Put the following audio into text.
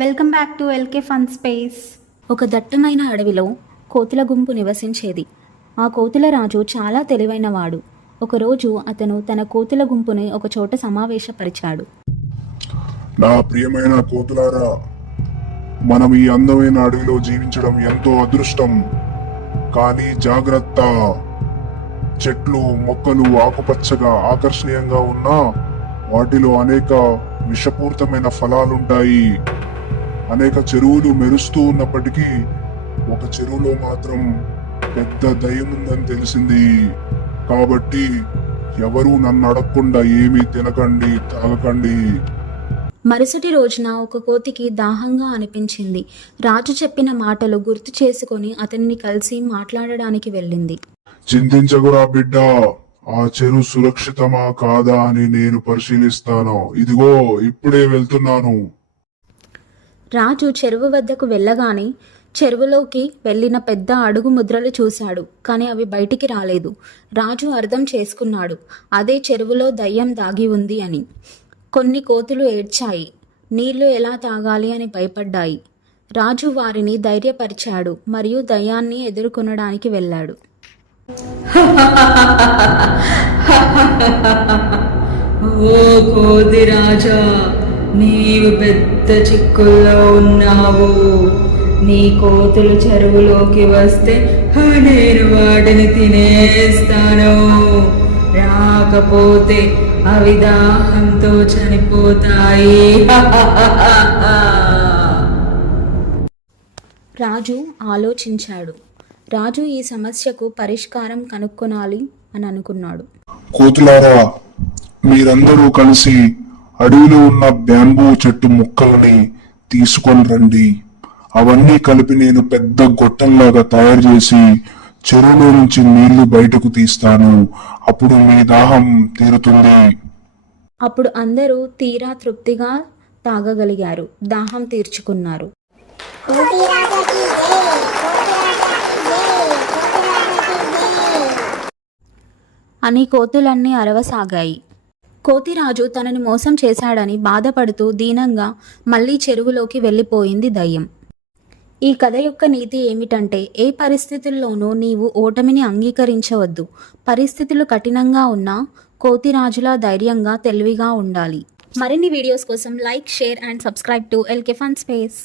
Welcome back to LK fun space ఒక దట్టమైన అడవిలో కోతుల గుంపు నివసించేది. ఆ కోతుల రాజు చాలా తెలివైనవాడు. ఒకరోజు అతను తన కోతుల గుంపుని ఒక చోట సమావేశపరిచాడు. నా ప్రియమైన కోతులారా మనం ఈ అందమైన అడవిలో జీవించడం ఎంతో అదృష్టం. కానీ జాగ్రత్త చెట్లు మొక్కలు ఆకుపచ్చగా ఆకర్షణీయంగా ఉన్నా వాటిలో అనేక విషపూరితమైన ఫలాలుంటాయి. అనేక చెరువులు మెరుస్తూ ఉన్నప్పటికీ ఒక చెరువులో మాత్రం పెద్ద దయ్యం ఉందని తెలిసింది. కాబట్టి ఎవరూ నన్ను అడగకుండా ఏమీ తినకండి తాగకండి. మరుసటి రోజున ఒక కోతికి దాహంగా అనిపించింది. రాజు చెప్పిన మాటలు గుర్తు చేసుకొని అతన్ని కలిసి మాట్లాడడానికి వెళ్ళింది. చింతించకురా బిడ్డ ఆ చెరువు సురక్షితమా కాదా అని నేను పరిశీలిస్తాను. ఇదిగో ఇప్పుడే వెళ్తున్నాను. రాజు చెరువు వద్దకు వెళ్ళగానే చెరువులోకి వెళ్ళిన పెద్ద అడుగు ముద్రలు చూశాడు కానీ అవి బయటికి రాలేదు. రాజు అర్థం చేసుకున్నాడు అదే చెరువులో దయ్యం దాగి ఉంది అని. కొన్ని కోతులు ఏడ్చాయి నీళ్ళు ఎలా తాగాలి అని భయపడ్డాయి. రాజు వారిని ధైర్యపరిచాడు మరియు దయ్యాన్ని ఎదుర్కొనడానికి వెళ్ళాడు. ఓ కోతి రాజా! నీవు పెద్ద చిక్కుల్లో ఉన్నావు. నీ కోతులు చెరువులోకి వస్తే నేను వాటిని తినేస్తాను. రాకపోతే అవి దాహంతో చనిపోతాయి. రాజు ఆలోచించాడు. రాజు ఈ సమస్యకు పరిష్కారం కనుక్కొనాలి అని అనుకున్నాడు. కోతులారా మీరందరూ కలిసి అడవిలో ఉన్న బ్యాంబూ చెట్టు ముక్కల్ని తీసుకొని రండి. అవన్నీ కలిపి నేను పెద్ద గొట్టంలాగా తయారు చేసి చెరువులో నుంచి నీళ్ళు బయటకు తీస్తాను. అప్పుడు మీ దాహం తీరుతుంది. అప్పుడు అందరూ తీరా తృప్తిగా తాగగలిగారు. దాహం తీర్చుకున్నారు. అని కోతులన్నీ అరవసాగాయి. కోతిరాజు తనని మోసం చేశాడని బాధపడుతూ దీనంగా మళ్ళీ చెరువులోకి వెళ్ళిపోయింది దయ్యం. ఈ కథ యొక్క నీతి ఏమిటంటే ఏ పరిస్థితుల్లోనూ నీవు ఓటమిని అంగీకరించవద్దు. పరిస్థితులు కఠినంగా ఉన్నా కోతిరాజులా ధైర్యంగా తెలివిగా ఉండాలి. మరిన్ని వీడియోస్ కోసం like share and subscribe to LK fun space.